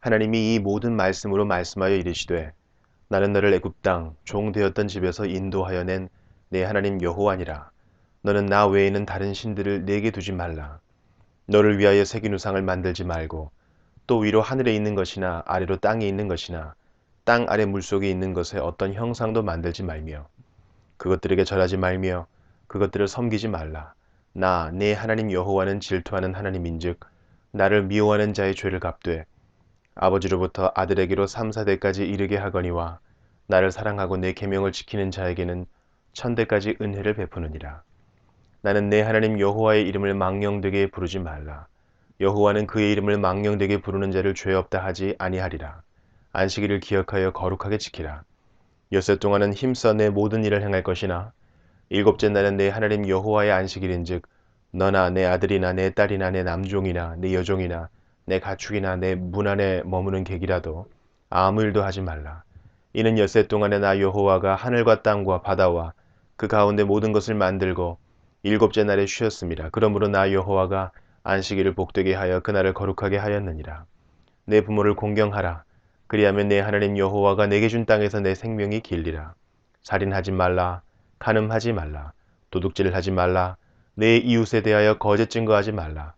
하나님이 이 모든 말씀으로 말씀하여 이르시되 나는 너를 애굽 땅 종 되었던 집에서 인도하여 낸 내 하나님 여호와니라. 너는 나 외에는 다른 신들을 내게 두지 말라. 너를 위하여 새긴 우상을 만들지 말고 또 위로 하늘에 있는 것이나 아래로 땅에 있는 것이나 땅 아래 물속에 있는 것에 어떤 형상도 만들지 말며 그것들에게 절하지 말며 그것들을 섬기지 말라. 나 내 하나님 여호와는 질투하는 하나님인즉 나를 미워하는 자의 죄를 갚되 아버지로부터 아들에게로 3, 4대까지 이르게 하거니와 나를 사랑하고 내 계명을 지키는 자에게는 천대까지 은혜를 베푸느니라. 나는 내 하나님 여호와의 이름을 망령되게 부르지 말라. 여호와는 그의 이름을 망령되게 부르는 자를 죄 없다 하지 아니하리라. 안식일을 기억하여 거룩하게 지키라. 엿새 동안은 힘써 내 모든 일을 행할 것이나 일곱째 날은 내 하나님 여호와의 안식일인즉 너나 내 아들이나 내 딸이나 내 남종이나 내 여종이나 내 가축이나 내 문 안에 머무는 객이라도 아무 일도 하지 말라. 이는 엿새 동안에 나 여호와가 하늘과 땅과 바다와 그 가운데 모든 것을 만들고 일곱째 날에 쉬었습니다. 그러므로 나 여호와가 안식일을 복되게 하여 그날을 거룩하게 하였느니라. 내 부모를 공경하라. 그리하면 내 하나님 여호와가 내게 준 땅에서 내 생명이 길리라. 살인하지 말라. 간음하지 말라. 도둑질을 하지 말라. 내 이웃에 대하여 거짓 증거하지 말라.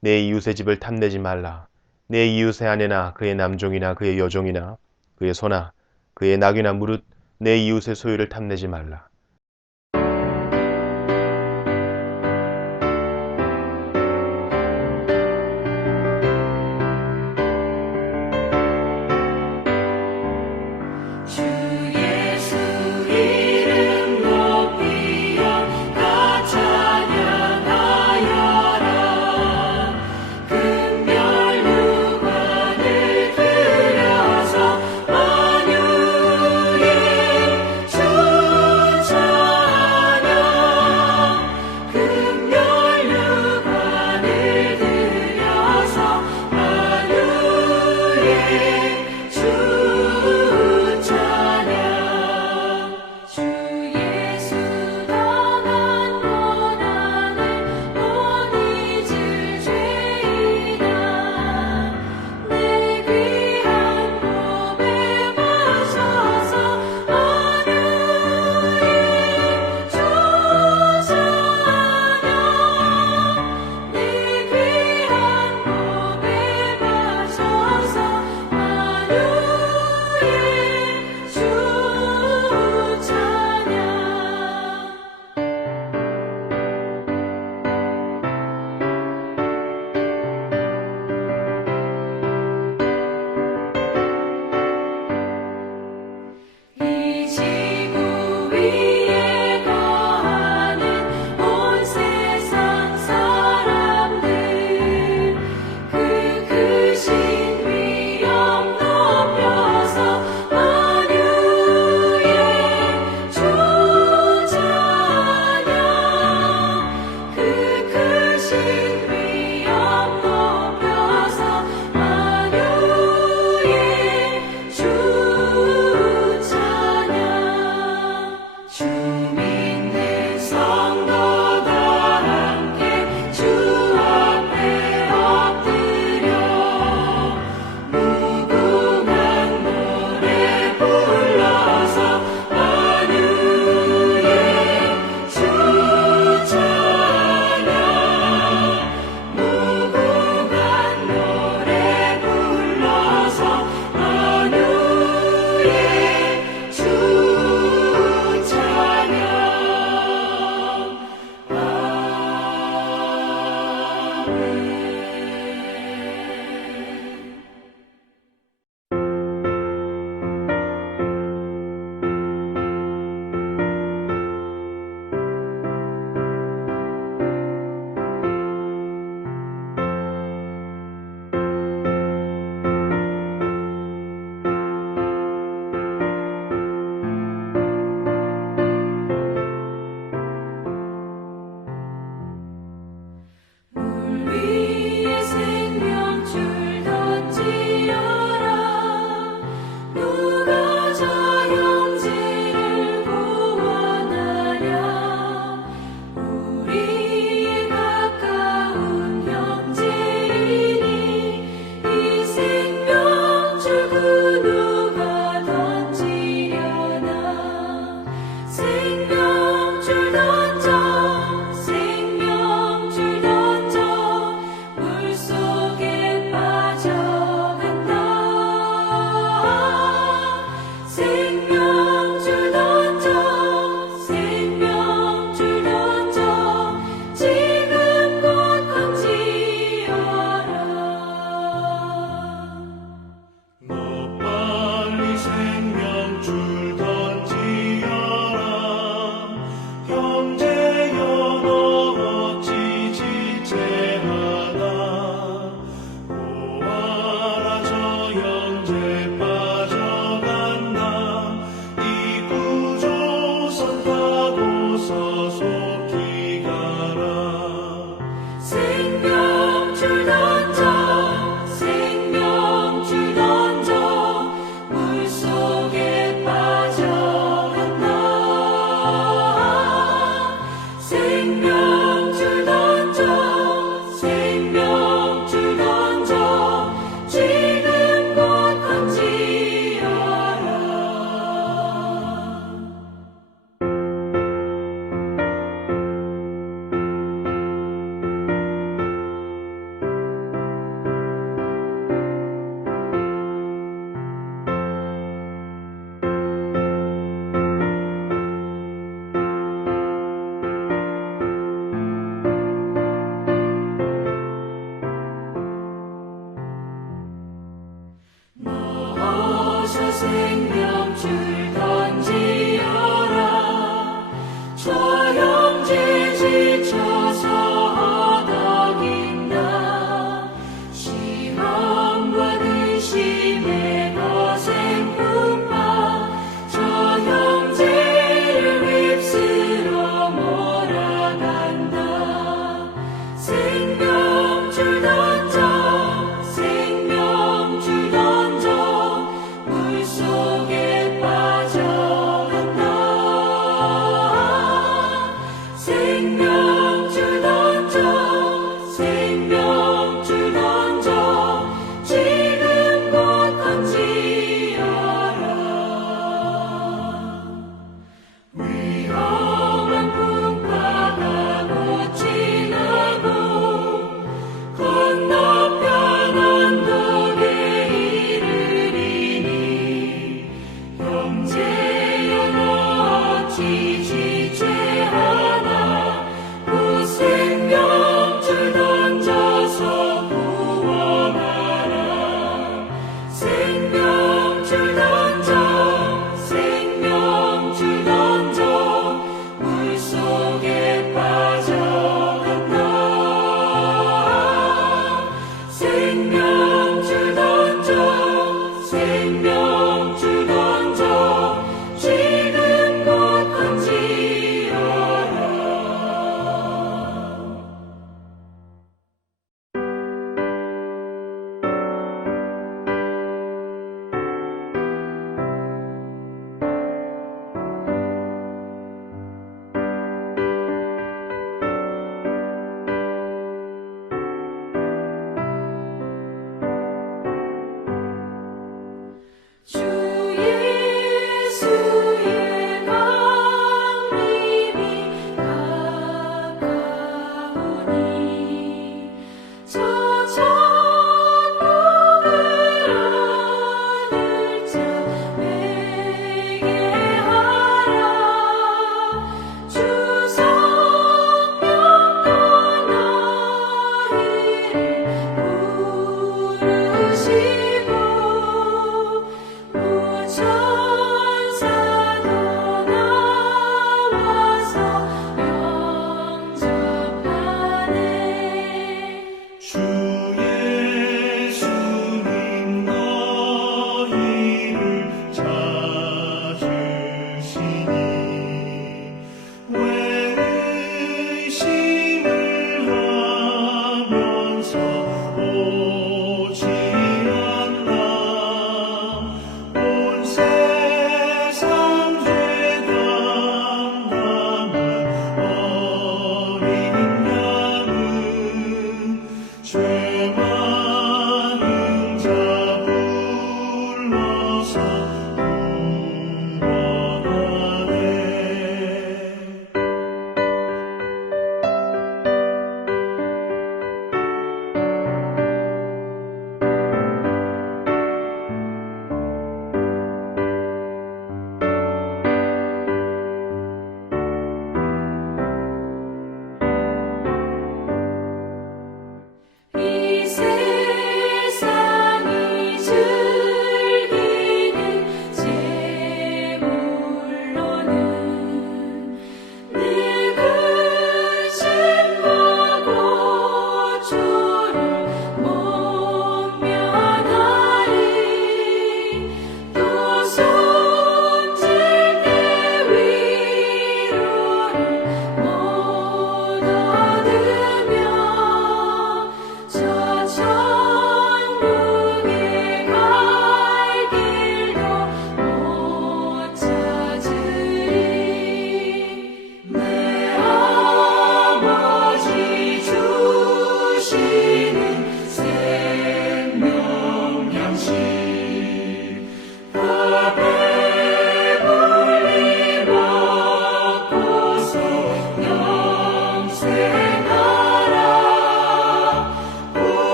내 이웃의 집을 탐내지 말라. 내 이웃의 아내나 그의 남종이나 그의 여종이나 그의 소나 그의 낙이나 무릇 내 이웃의 소유를 탐내지 말라. 주 예수 이름 높이여 다 찬양하여라. 금별 유관을 들여서 만유의 주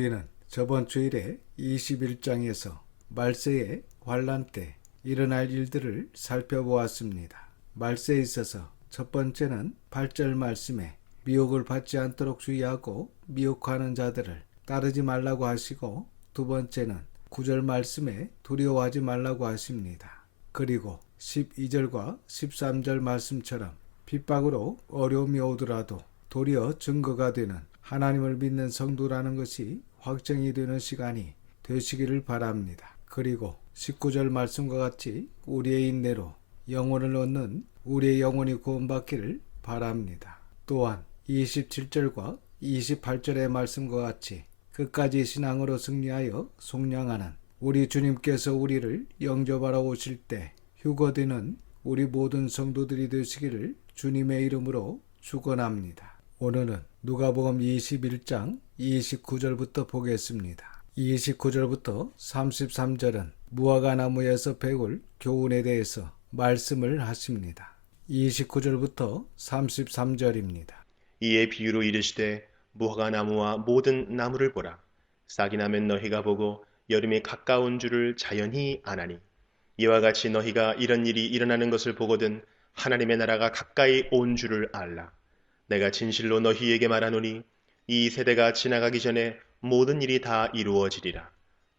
우리는 저번 주일에 21장에서 말세의 환란 때 일어날 일들을 살펴보았습니다. 말세에 있어서 첫 번째는 8절 말씀에 미혹을 받지 않도록 주의하고 미혹하는 자들을 따르지 말라고 하시고, 두 번째는 9절 말씀에 두려워하지 말라고 하십니다. 그리고 12절과 13절 말씀처럼 핍박으로 어려움이 오더라도 도리어 증거가 되는 하나님을 믿는 성도라는 것이 확정이 되는 시간이 되시기를 바랍니다. 그리고 19절 말씀과 같이 우리의 인내로 영혼을 얻는 우리의 영혼이 구원받기를 바랍니다. 또한 27절과 28절의 말씀과 같이 끝까지 신앙으로 승리하여 속량하는 우리 주님께서 우리를 영접하러 오실 때 휴거되는 우리 모든 성도들이 되시기를 주님의 이름으로 축원합니다. 오늘은 누가복음 21장 29절부터 보겠습니다. 29절부터 33절은 무화과 나무에서 배울 교훈에 대해서 말씀을 하십니다. 29절부터 33절입니다. 이에 비유로 이르시되 무화과 나무와 모든 나무를 보라. 싹이 나면 너희가 보고 여름이 가까운 줄을 자연히 아나니, 이와 같이 너희가 이런 일이 일어나는 것을 보거든 하나님의 나라가 가까이 온 줄을 알라. 내가 진실로 너희에게 말하노니 이 세대가 지나가기 전에 모든 일이 다 이루어지리라.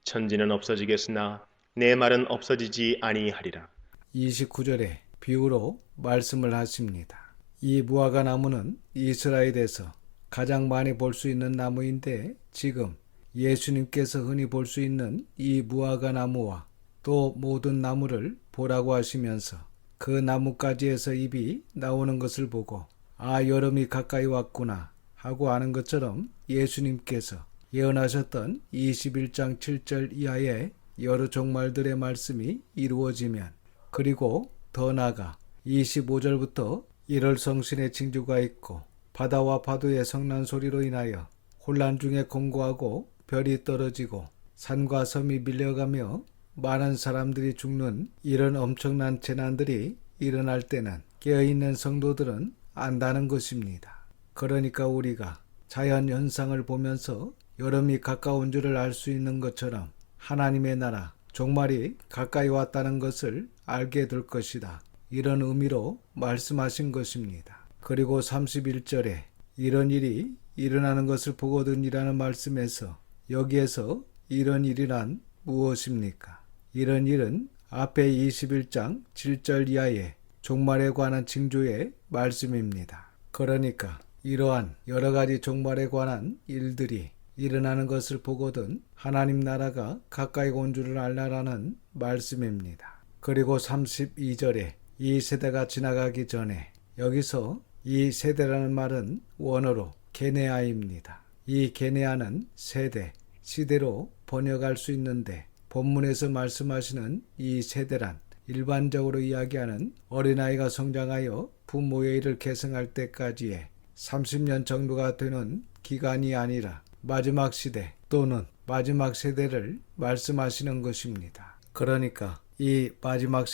천지는 없어지겠으나 내 말은 없어지지 아니하리라. 29절에 비유로 말씀을 하십니다. 이 무화과 나무는 이스라엘에서 가장 많이 볼 수 있는 나무인데, 지금 예수님께서 흔히 볼 수 있는 이 무화과 나무와 또 모든 나무를 보라고 하시면서 그 나뭇가지에서 잎이 나오는 것을 보고 아, 여름이 가까이 왔구나 하고 아는 것처럼 예수님께서 예언하셨던 21장 7절 이하의 여러 종말들의 말씀이 이루어지면, 그리고 더 나아가 25절부터 1월 성신의 징조가 있고 바다와 파도의 성난 소리로 인하여 혼란 중에 공고하고 별이 떨어지고 산과 섬이 밀려가며 많은 사람들이 죽는 이런 엄청난 재난들이 일어날 때는 깨어있는 성도들은 안다는 것입니다. 그러니까 우리가 자연 현상을 보면서 여름이 가까운 줄을 알 수 있는 것처럼 하나님의 나라 종말이 가까이 왔다는 것을 알게 될 것이다, 이런 의미로 말씀하신 것입니다. 그리고 31절에 이런 일이 일어나는 것을 보거든이라는 말씀에서 여기에서 이런 일이란 무엇입니까? 이런 일은 앞에 21장 7절 이하의 종말에 관한 징조의 말씀입니다. 그러니까 이러한 여러 가지 종말에 관한 일들이 일어나는 것을 보거든 하나님 나라가 가까이 온 줄을 알라라는 말씀입니다. 그리고 32절에 이 세대가 지나가기 전에, 여기서 이 세대라는 말은 원어로 게네아입니다. 이 게네아는 세대, 시대로 번역할 수 있는데, 본문에서 말씀하시는 이 세대란 일반적으로 이야기하는 어린아이가 성장하여 부모의 일을 계승할 때까지의 30년 정도가 되는 기간이 아니라 마지막 시대 또는 마지막 세대를 말씀하시는 것입니다. 그러니까 이 마지막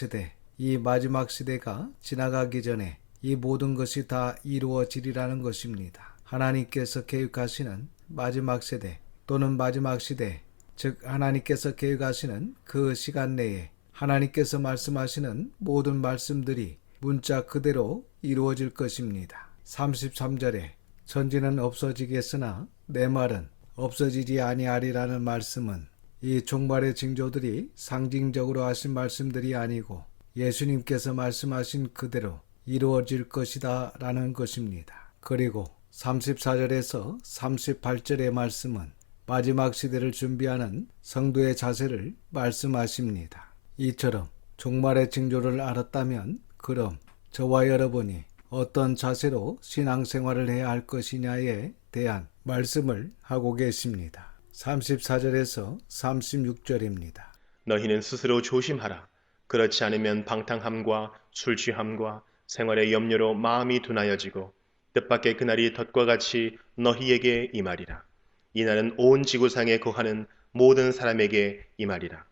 시대가 지나가기 전에 이 모든 것이 다 이루어지리라는 것입니다. 하나님께서 계획하시는 마지막 세대 또는 마지막 시대, 즉 하나님께서 계획하시는 그 시간 내에 하나님께서 말씀하시는 모든 말씀들이 문자 그대로 이루어질 것입니다. 33절에 천지는 없어지겠으나 내 말은 없어지지 아니하리라는 말씀은 이 종말의 징조들이 상징적으로 하신 말씀들이 아니고 예수님께서 말씀하신 그대로 이루어질 것이다 라는 것입니다. 그리고 34절에서 38절의 말씀은 마지막 시대를 준비하는 성도의 자세를 말씀하십니다. 이처럼 종말의 징조를 알았다면 그럼 저와 여러분이 어떤 자세로 신앙생활을 해야 할 것이냐에 대한 말씀을 하고 계십니다. 34절에서 36절입니다. 너희는 스스로 조심하라. 그렇지 않으면 방탕함과 술취함과 생활의 염려로 마음이 둔하여지고 뜻밖의 그날이 덫과 같이 너희에게 임하리라. 이날은 온 지구상에 거하는 모든 사람에게 임하리라.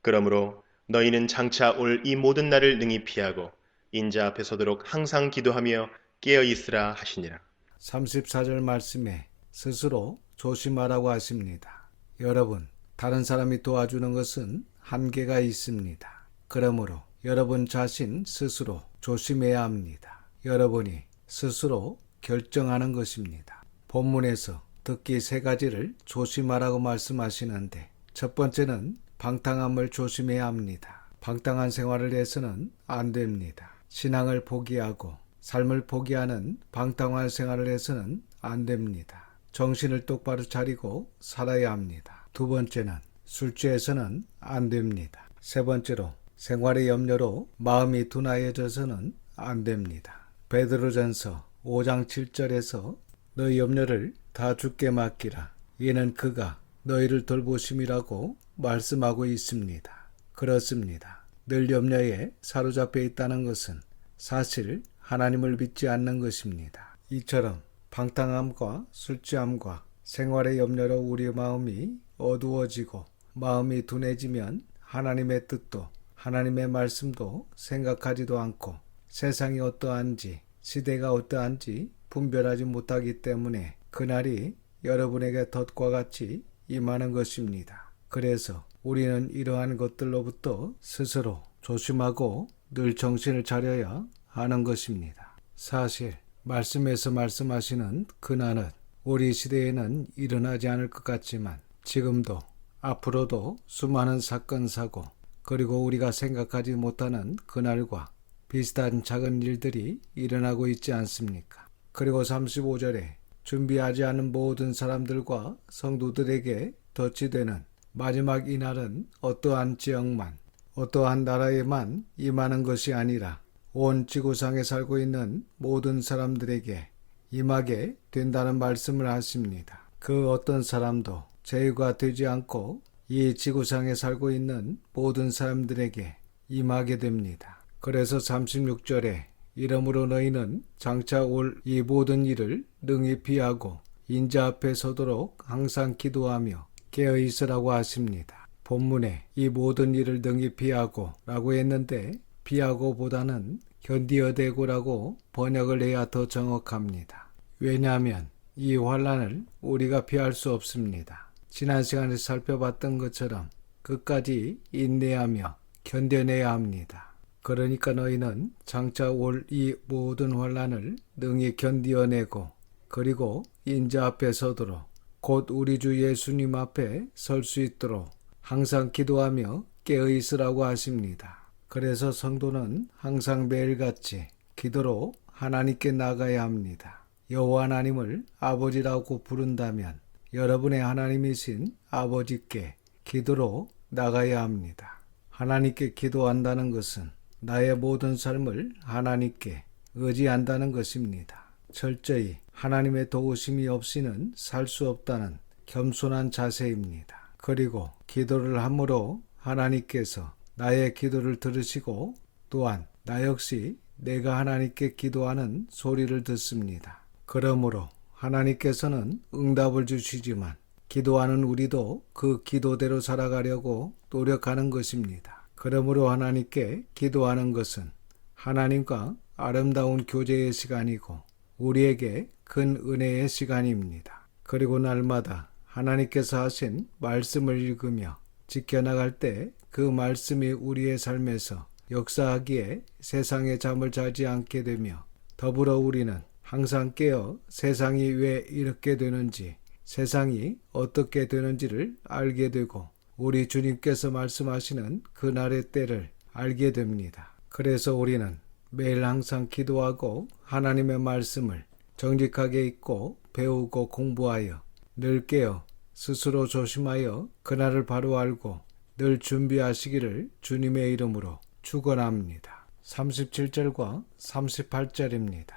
그러므로 너희는 장차 올 이 모든 날을 능히 피하고 인자 앞에 서도록 항상 기도하며 깨어 있으라 하시니라. 34절 말씀에 스스로 조심하라고 하십니다. 여러분, 다른 사람이 도와주는 것은 한계가 있습니다. 그러므로 여러분 자신 스스로 조심해야 합니다. 여러분이 스스로 결정하는 것입니다. 본문에서 특히 세 가지를 조심하라고 말씀하시는데, 첫 번째는 방탕함을 조심해야 합니다. 방탕한 생활을 해서는 안 됩니다. 신앙을 포기하고 삶을 포기하는 방탕한 생활을 해서는 안 됩니다. 정신을 똑바로 차리고 살아야 합니다. 두 번째는 술 취해서는 안 됩니다. 세 번째로 생활의 염려로 마음이 둔하여져서는 안 됩니다. 베드로전서 5장 7절에서 너희 염려를 다 주께 맡기라. 이는 그가 너희를 돌보심이라고 말씀하고 있습니다. 그렇습니다. 늘 염려에 사로잡혀 있다는 것은 사실 하나님을 믿지 않는 것입니다. 이처럼 방탕함과 술취함과 생활의 염려로 우리의 마음이 어두워지고 마음이 둔해지면 하나님의 뜻도 하나님의 말씀도 생각하지도 않고 세상이 어떠한지 시대가 어떠한지 분별하지 못하기 때문에 그날이 여러분에게 덫과 같이 임하는 것입니다. 그래서 우리는 이러한 것들로부터 스스로 조심하고 늘 정신을 차려야 하는 것입니다. 사실 말씀에서 말씀하시는 그날은 우리 시대에는 일어나지 않을 것 같지만 지금도 앞으로도 수많은 사건 사고 그리고 우리가 생각하지 못하는 그날과 비슷한 작은 일들이 일어나고 있지 않습니까? 그리고 35절에 준비하지 않은 모든 사람들과 성도들에게 덫이 되는 마지막 이날은 어떠한 지역만, 어떠한 나라에만 임하는 것이 아니라 온 지구상에 살고 있는 모든 사람들에게 임하게 된다는 말씀을 하십니다. 그 어떤 사람도 제의가 되지 않고 이 지구상에 살고 있는 모든 사람들에게 임하게 됩니다. 그래서 36절에 이러므로 너희는 장차 올 이 모든 일을 능히 피하고 인자 앞에 서도록 항상 기도하며 깨어 있으라고 하십니다. 본문에 이 모든 일을 능히 피하고 라고 했는데 피하고 보다는 견디어대고라고 번역을 해야 더 정확합니다. 왜냐하면 이 환난을 우리가 피할 수 없습니다. 지난 시간에 살펴봤던 것처럼 끝까지 인내하며 견뎌내야 합니다. 그러니까 너희는 장차 올 이 모든 환난을 능히 견디어내고 그리고 인자 앞에 서도록 곧 우리 주 예수님 앞에 설 수 있도록 항상 기도하며 깨어 있으라고 하십니다. 그래서 성도는 항상 매일같이 기도로 하나님께 나가야 합니다. 여호와 하나님을 아버지라고 부른다면 여러분의 하나님이신 아버지께 기도로 나가야 합니다. 하나님께 기도한다는 것은 나의 모든 삶을 하나님께 의지한다는 것입니다. 철저히 하나님의 도우심이 없이는 살 수 없다는 겸손한 자세입니다. 그리고 기도를 함으로 하나님께서 나의 기도를 들으시고 또한 나 역시 내가 하나님께 기도하는 소리를 듣습니다. 그러므로 하나님께서는 응답을 주시지만 기도하는 우리도 그 기도대로 살아가려고 노력하는 것입니다. 그러므로 하나님께 기도하는 것은 하나님과 아름다운 교제의 시간이고 우리에게 큰 은혜의 시간입니다. 그리고 날마다 하나님께서 하신 말씀을 읽으며 지켜나갈 때 그 말씀이 우리의 삶에서 역사하기에 세상에 잠을 자지 않게 되며 더불어 우리는 항상 깨어 세상이 왜 이렇게 되는지 세상이 어떻게 되는지를 알게 되고 우리 주님께서 말씀하시는 그날의 때를 알게 됩니다. 그래서 우리는 매일 항상 기도하고 하나님의 말씀을 정직하게 읽고 배우고 공부하여 늘 깨어 스스로 조심하여 그날을 바로 알고 늘 준비하시기를 주님의 이름으로 축원합니다. 37절과 38절입니다.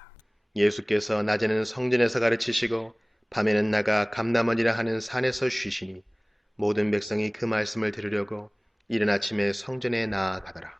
예수께서 낮에는 성전에서 가르치시고 밤에는 나가 감람원이라 하는 산에서 쉬시니 모든 백성이 그 말씀을 들으려고 이른 아침에 성전에 나아가더라.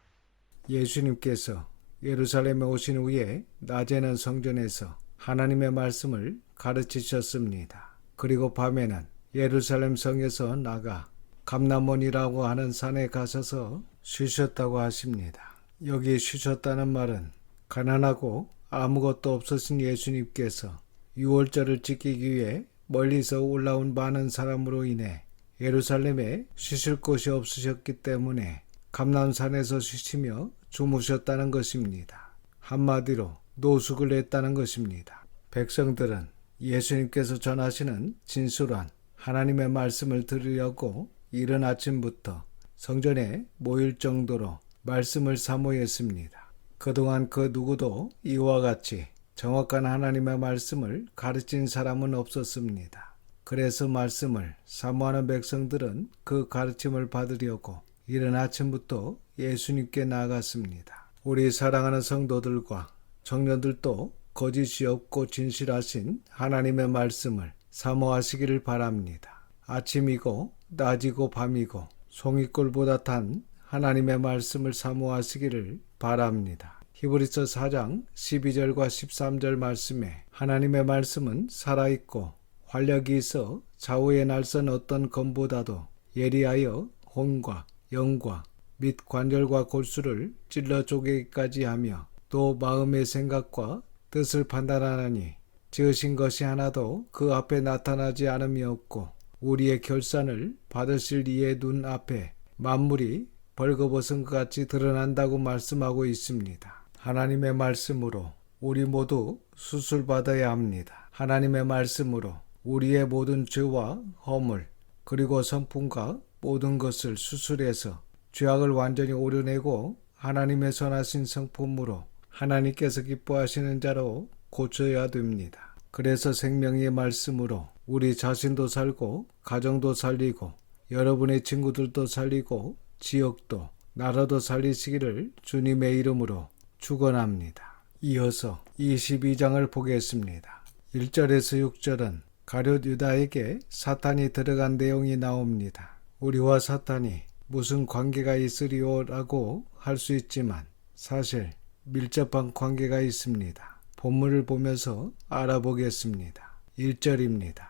예수님께서 예루살렘에 오신 후에 낮에는 성전에서 하나님의 말씀을 가르치셨습니다. 그리고 밤에는 예루살렘 성에서 나가 감람원이라고 하는 산에 가셔서 쉬셨다고 하십니다. 여기 쉬셨다는 말은 가난하고 아무것도 없으신 예수님께서 유월절을 지키기 위해 멀리서 올라온 많은 사람으로 인해 예루살렘에 쉬실 곳이 없으셨기 때문에 감람산에서 쉬시며 주무셨다는 것입니다. 한마디로 노숙을 했다는 것입니다. 백성들은 예수님께서 전하시는 진솔한 하나님의 말씀을 들으려고 이른 아침부터 성전에 모일 정도로 말씀을 사모했습니다. 그동안 그 누구도 이와 같이 정확한 하나님의 말씀을 가르친 사람은 없었습니다. 그래서 말씀을 사모하는 백성들은 그 가르침을 받으려고 이른 아침부터 예수님께 나아갔습니다. 우리 사랑하는 성도들과 청년들도 거짓이 없고 진실하신 하나님의 말씀을 사모하시기를 바랍니다. 아침이고 낮이고 밤이고 송이꿀보다 단 하나님의 말씀을 사모하시기를 바랍니다. 히브리서 4장 12절과 13절 말씀에 하나님의 말씀은 살아있고 활력이 있어 좌우에 날선 어떤 검보다도 예리하여 혼과 영과 및 관절과 골수를 찔러 쪼개기까지 하며 또 마음의 생각과 뜻을 판단하나니 지으신 것이 하나도 그 앞에 나타나지 않음이 없고 우리의 결산을 받으실 이의 눈 앞에 만물이 벌거벗은 것 같이 드러난다고 말씀하고 있습니다. 하나님의 말씀으로 우리 모두 수술받아야 합니다. 하나님의 말씀으로 우리의 모든 죄와 허물 그리고 성품과 모든 것을 수술해서 죄악을 완전히 오려내고 하나님의 선하신 성품으로 하나님께서 기뻐하시는 자로 고쳐야 됩니다. 그래서 생명의 말씀으로 우리 자신도 살고 가정도 살리고 여러분의 친구들도 살리고 지역도 나라도 살리시기를 주님의 이름으로 축원합니다. 이어서 22장을 보겠습니다. 1절에서 6절은 가룟 유다에게 사탄이 들어간 내용이 나옵니다. 우리와 사탄이 무슨 관계가 있으리오라고 할 수 있지만 사실 밀접한 관계가 있습니다. 본문을 보면서 알아보겠습니다. 1절입니다.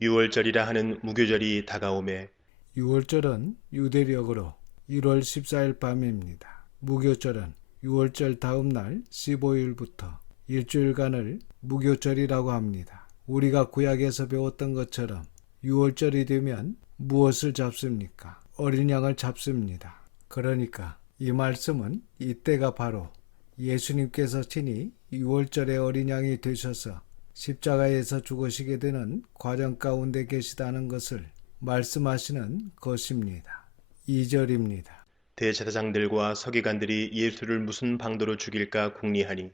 6월절이라 하는 무교절이 다가오매 6월절은 유대력으로 1월 14일 밤입니다. 무교절은 6월절 다음 날 15일부터 일주일간을 무교절이라고 합니다. 우리가 구약에서 배웠던 것처럼 6월절이 되면 무엇을 잡습니까? 어린 양을 잡습니다. 그러니까 이 말씀은 이때가 바로 예수님께서 친히 6월절의 어린 양이 되셔서 십자가에서 죽으시게 되는 과정 가운데 계시다는 것을 말씀하시는 것입니다. 2절입니다. 대제사장들과 서기관들이 예수를 무슨 방도로 죽일까 궁리하니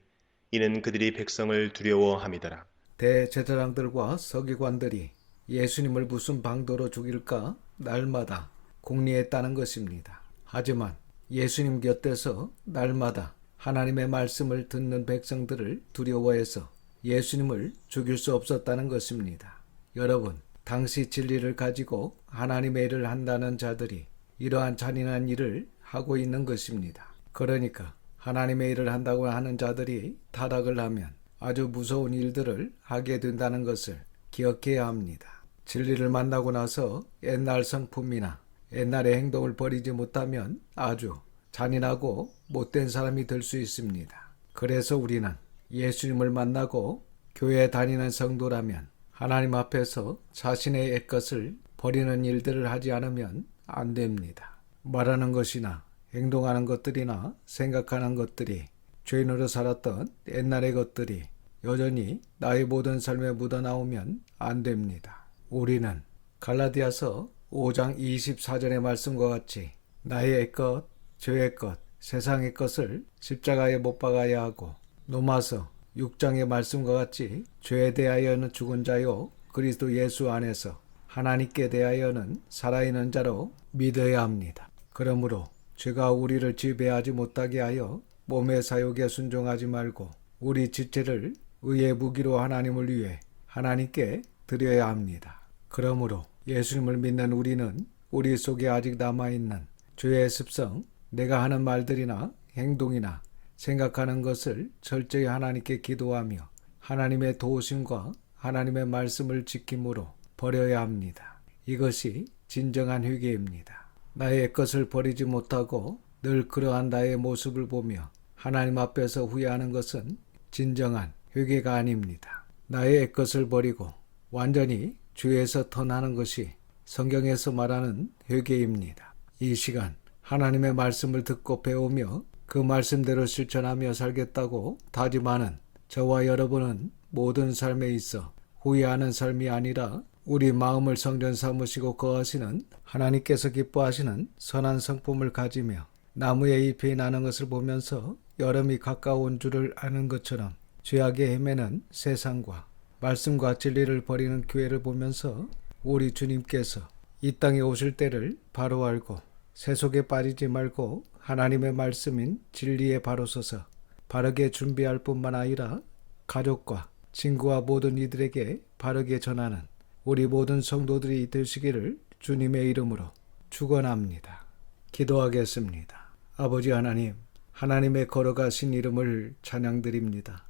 이는 그들이 백성을 두려워함이더라. 대제사장들과 서기관들이 예수님을 무슨 방도로 죽일까 날마다 궁리했다는 것입니다. 하지만 예수님 곁에서 날마다 하나님의 말씀을 듣는 백성들을 두려워해서 예수님을 죽일 수 없었다는 것입니다. 여러분, 당시 진리를 가지고 하나님의 일을 한다는 자들이 이러한 잔인한 일을 하고 있는 것입니다. 그러니까 하나님의 일을 한다고 하는 자들이 타락을 하면 아주 무서운 일들을 하게 된다는 것을 기억해야 합니다. 진리를 만나고 나서 옛날 성품이나 옛날의 행동을 버리지 못하면 아주 잔인하고 못된 사람이 될 수 있습니다. 그래서 우리는 예수님을 만나고 교회에 다니는 성도라면 하나님 앞에서 자신의 옛것을 버리는 일들을 하지 않으면 안 됩니다. 말하는 것이나 행동하는 것들이나 생각하는 것들이 죄인으로 살았던 옛날의 것들이 여전히 나의 모든 삶에 묻어나오면 안 됩니다. 우리는 갈라디아서 5장 24절의 말씀과 같이 나의 옛것, 죄의 것, 세상의 것을 십자가에 못 박아야 하고 로마서 6장의 말씀과 같이 죄에 대하여는 죽은 자요 그리스도 예수 안에서 하나님께 대하여는 살아있는 자로 믿어야 합니다. 그러므로 죄가 우리를 지배하지 못하게 하여 몸의 사욕에 순종하지 말고 우리 지체를 의의 무기로 하나님을 위해 하나님께 드려야 합니다. 그러므로 예수님을 믿는 우리는 우리 속에 아직 남아있는 죄의 습성, 내가 하는 말들이나 행동이나 생각하는 것을 철저히 하나님께 기도하며 하나님의 도우심과 하나님의 말씀을 지킴으로 버려야 합니다. 이것이 진정한 회개입니다. 나의 옛것을 버리지 못하고 늘 그러한 나의 모습을 보며 하나님 앞에서 후회하는 것은 진정한 회개가 아닙니다. 나의 옛것을 버리고 완전히 죄에서 떠나는 것이 성경에서 말하는 회개입니다. 이 시간 하나님의 말씀을 듣고 배우며 그 말씀대로 실천하며 살겠다고 다짐하는 저와 여러분은 모든 삶에 있어 후회하는 삶이 아니라 우리 마음을 성전 삼으시고 거하시는 하나님께서 기뻐하시는 선한 성품을 가지며 나무의 잎이 나는 것을 보면서 여름이 가까운 줄을 아는 것처럼 죄악에 헤매는 세상과 말씀과 진리를 버리는 교회를 보면서 우리 주님께서 이 땅에 오실 때를 바로 알고 세속에 빠지지 말고 하나님의 말씀인 진리에 바로 서서 바르게 준비할 뿐만 아니라 가족과 친구와 모든 이들에게 바르게 전하는 우리 모든 성도들이 되시기를 주님의 이름으로 축원합니다. 기도하겠습니다. 아버지 하나님, 하나님의 걸어가신 이름을 찬양드립니다.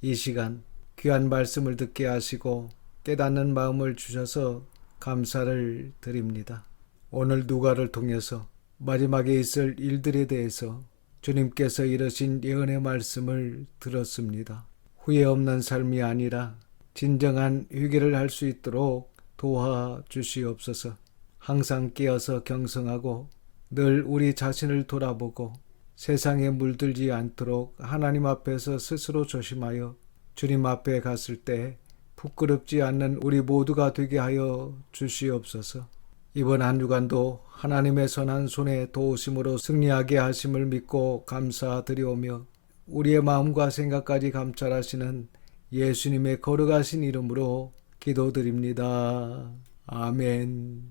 이 시간 귀한 말씀을 듣게 하시고 깨닫는 마음을 주셔서 감사를 드립니다. 오늘 누가를 통해서 마지막에 있을 일들에 대해서 주님께서 이르신 예언의 말씀을 들었습니다. 후회 없는 삶이 아니라 진정한 회개를 할 수 있도록 도와주시옵소서. 항상 깨어서 경성하고 늘 우리 자신을 돌아보고 세상에 물들지 않도록 하나님 앞에서 스스로 조심하여 주님 앞에 갔을 때 부끄럽지 않는 우리 모두가 되게 하여 주시옵소서. 이번 한 주간도 하나님의 선한 손에 도우심으로 승리하게 하심을 믿고 감사드리오며 우리의 마음과 생각까지 감찰하시는 예수님의 거룩하신 이름으로 기도드립니다. 아멘.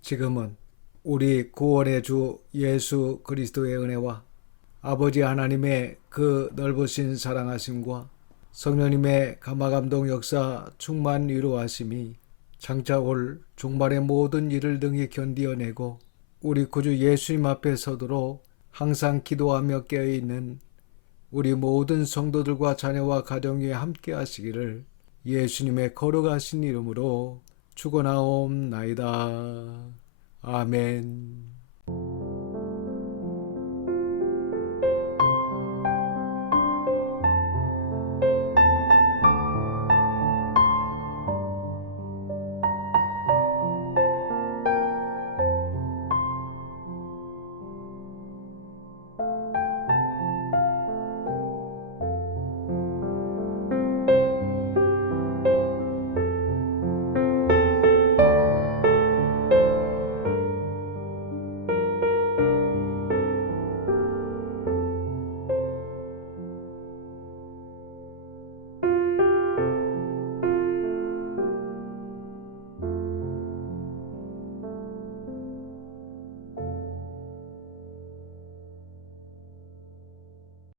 지금은 우리 구원의 주 예수 그리스도의 은혜와 아버지 하나님의 그 넓으신 사랑하심과 성령님의 감화감동 역사 충만 위로하심이 장차 올 종말의 모든 일을 등이 견디어내고 우리 구주 예수님 앞에 서도록 항상 기도하며 깨어있는 우리 모든 성도들과 자녀와 가정 위에 함께 하시기를 예수님의 거룩하신 이름으로 축원하옵나이다. 아멘.